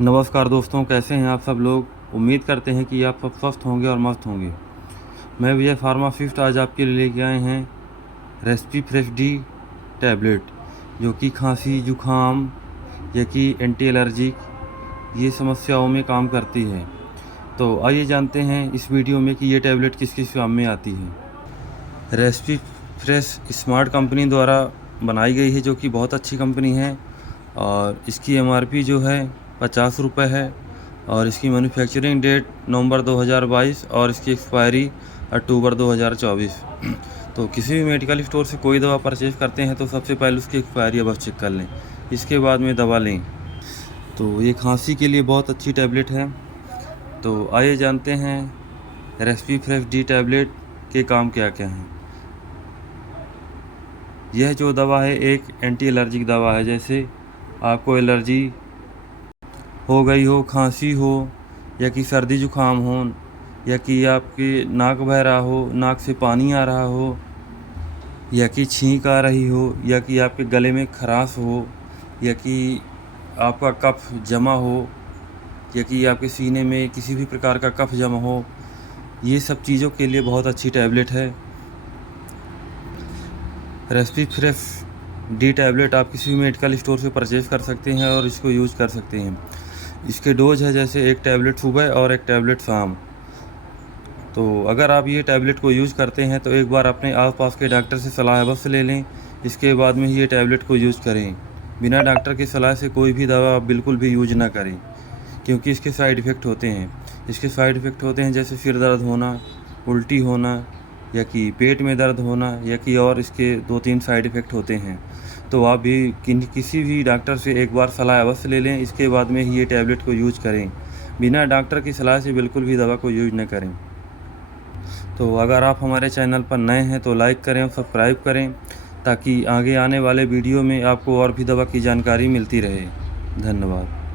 नमस्कार दोस्तों, कैसे हैं आप सब लोग। उम्मीद करते हैं कि आप सब स्वस्थ होंगे और मस्त होंगे। मैं विजय फार्मासिस्ट आज आपके लिए लेके आए हैं रेस्पी फ्रेश डी टैबलेट, जो कि खांसी, जुखाम या कि एंटी एलर्जिक ये समस्याओं में काम करती है। तो आइए जानते हैं इस वीडियो में कि ये टैबलेट किस किस काम में आती है। रेस्पी फ्रेश स्मार्ट कंपनी द्वारा बनाई गई है, जो कि बहुत अच्छी कंपनी है। और इसकी एमआरपी जो है 50 रुपये है। और इसकी मैन्युफैक्चरिंग डेट नवंबर 2022 और इसकी एक्सपायरी अक्टूबर 2024। तो किसी भी मेडिकल स्टोर से कोई दवा परचेज करते हैं तो सबसे पहले उसकी एक्सपायरी अवश्य चेक कर लें, इसके बाद में दवा लें। तो ये खांसी के लिए बहुत अच्छी टैबलेट है। तो आइए जानते हैं रेस्पी फ्रेश डी टैबलेट के काम क्या क्या हैं। यह जो दवा है एक एंटी एलर्जिक दवा है। जैसे आपको एलर्जी हो गई हो, खांसी हो, या कि सर्दी जुखाम हो, या कि आपके नाक बह रहा हो, नाक से पानी आ रहा हो, या कि छींक आ रही हो, या कि आपके गले में खराश हो, या कि आपका कफ जमा हो, या कि आपके सीने में किसी भी प्रकार का कफ जमा हो, ये सब चीज़ों के लिए बहुत अच्छी टैबलेट है। रेस्पी फ्रेश डी टैबलेट आप किसी भी मेडिकल स्टोर से परचेज़ कर सकते हैं और इसको यूज़ कर सकते हैं। इसके डोज है जैसे एक टैबलेट सुबह और एक टैबलेट शाम। तो अगर आप ये टैबलेट को यूज़ करते हैं तो एक बार अपने आसपास के डॉक्टर से सलाह अवश्य ले लें, इसके बाद में ही ये टैबलेट को यूज़ करें। बिना डॉक्टर की सलाह से कोई भी दवा आप बिल्कुल भी यूज ना करें, क्योंकि इसके साइड इफ़ेक्ट होते हैं। इसके साइड इफ़ेक्ट होते हैं जैसे सिर दर्द होना, उल्टी होना, या कि पेट में दर्द होना, या कि और इसके 2-3 साइड इफ़ेक्ट होते हैं। तो आप भी किसी भी डॉक्टर से एक बार सलाह अवश्य ले लें, इसके बाद में ही ये टैबलेट को यूज करें। बिना डॉक्टर की सलाह से बिल्कुल भी दवा को यूज न करें। तो अगर आप हमारे चैनल पर नए हैं तो लाइक करें और सब्सक्राइब करें, ताकि आगे आने वाले वीडियो में आपको और भी दवा की जानकारी मिलती रहे। धन्यवाद।